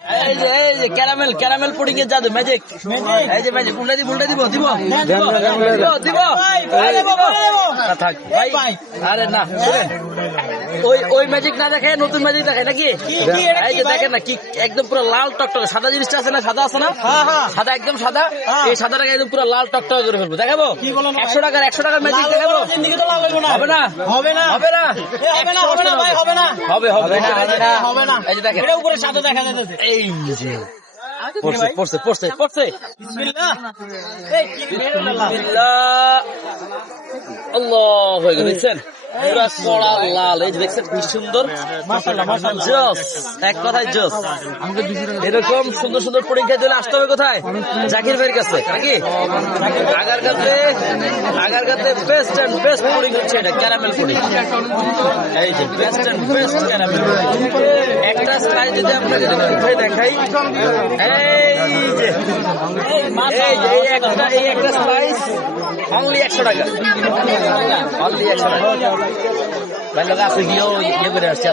এই যে caramel caramel pudding এর জাদু ম্যাজিক এই যে ম্যাজিক উল্টা দিব থাক ভাই আরে না ওই ম্যাজিক না দেখে নতুন ম্যাজিক দেখে নাকি এই যে দেখেন না কি একদম পুরো লাল টকটকে সাদা জিনিসটা আছে না সাদা আছে না সাদা একদম সাদা এই সাদাটাকে একদম পুরো লাল টকটকে করে ফেলবো দেখাবো 100 টাকার ম্যাজিক দেখাবো হবে না এই যে দেখেন উপরে সাদা দেখা যাচ্ছে। এই যে পড়ছে বিসমিল্লাহ। এই কি বের হলো লাল। আল্লাহ হয়ে গেল দেখছেন পুরা কড়া লাল এই যে দেখছেন কি সুন্দর জোস এক কথায় জোস এরকম সুন্দর সুন্দর পুডিং খেতে হলে আসতে হবে কোথায় জাকির ভাইয়ের কাছে নাকি আগারগাতে বেস্ট এন্ড বেস্ট পুডিং হচ্ছে এটা ক্যারামেল পুডিং এই যে বেস্ট এন্ড বেস্ট ক্যারামেল একটা স্লাইস যদি আপনাকে উঠে দেখাই এই একটা স্লাইস অনলি 100 টাকা অনলি 100 টাকা ভাই লোক আছে গিয়েও ইয়ে করে আসছে